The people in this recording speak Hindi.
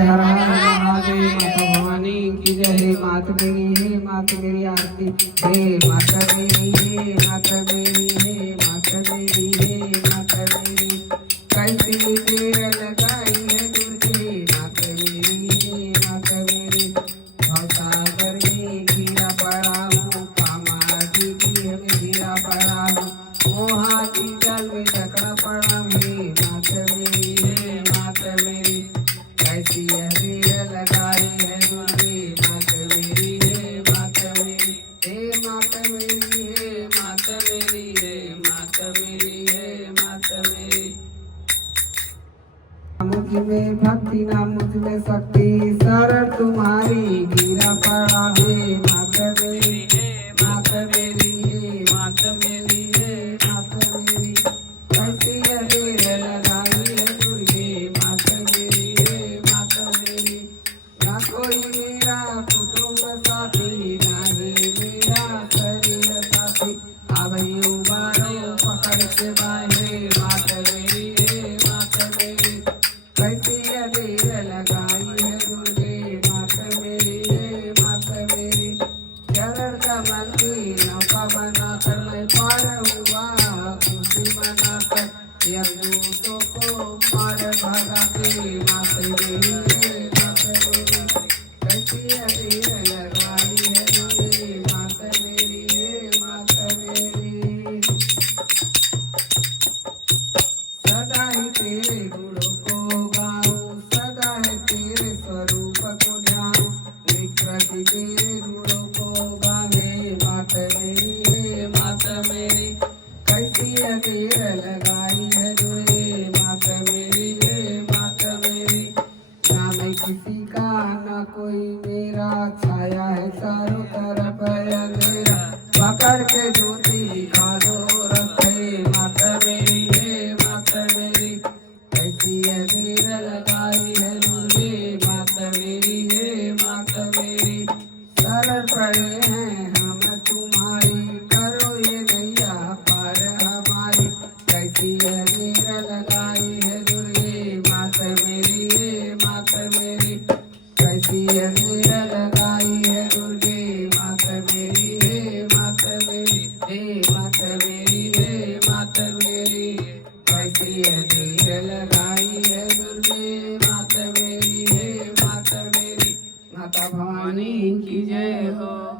हर हर महादेव। माता भवानी की जय। हे माता मेरी, हे माता मेरी आरती। हे माता मेरी, हे माता मेरी, हे माता मेरी, हे माता मेरी। कैसी देर लगाई है दुर्गे माता मेरी, हे माता मेरी। भवसागर में गिरा पड़ा हूँ, कामा जी की में गिरा पड़ा हूँ, मोहा की जल में जकड़ा पड़ा हूँ। हे माता मेरी, हे माता मेरी। कैसी देर लगाई है दुर्गे माता मेरी, हे माता मेरी। हे माता मेरी, हे माता मेरी, हे माता मेरी, हे माता मेरी। मुझ में भक्ति ना मुझ में शक्ति, शरण तुम्हारी गिरा पड़ा। हे माता मेरी, हे माता मेरी, हे माता मेरी, हे माता मेरी। कैसी देर लगाई है दुर्गे माता मेरी, हे माता मेरी। ना कोई मेरा कुटुंब साथी, ना ही मेरा शरीर साथी। अभी उबारो पकड़ के बाहे माता मेरी, हे माता मेरी। कैसी देर लगाई है दुर्गे माता मेरी, हे माता मेरी। चरण कमल की नौका बनाकर मैं पार हुआ, खुशी मनाकर यमदूतों को मार भगा के माता मेरी, हे माता मेरी। कैसी देर लगाई है दुर्गे माता मेरी, हे माता मेरी। सदा ही तेरे गुणों को गाऊं, सदा है तेरे स्वरूप को ध्याऊं, निकृति तेरे गुणों को गावे माता मेरी, हे माता मेरी। कैसी देर लगाई है दुर्गे माता मेरी, हे माता मेरी। ना मैं किसी का ना कोई मेरा, छाया है चारों तरफ है अंधेरा, पकड़ के ज्योति दिखा दो रस्ते माता मेरी, हे माता मेरी। कैसी देर लगाई है दुर्गे माता मेरी, हे माता मेरी। शरण पड़े हैं हम तुम्हारी, करो ये नैया पार हमारी। कैसी देर लगाई है दुर्गे माता मेरी, हे माता मेरी। कैसी देर लगाई है दुर्गे माता मेरी, हे माता मेरी, हे माता मेरी, हे माता मेरी। कैसी देर लगाई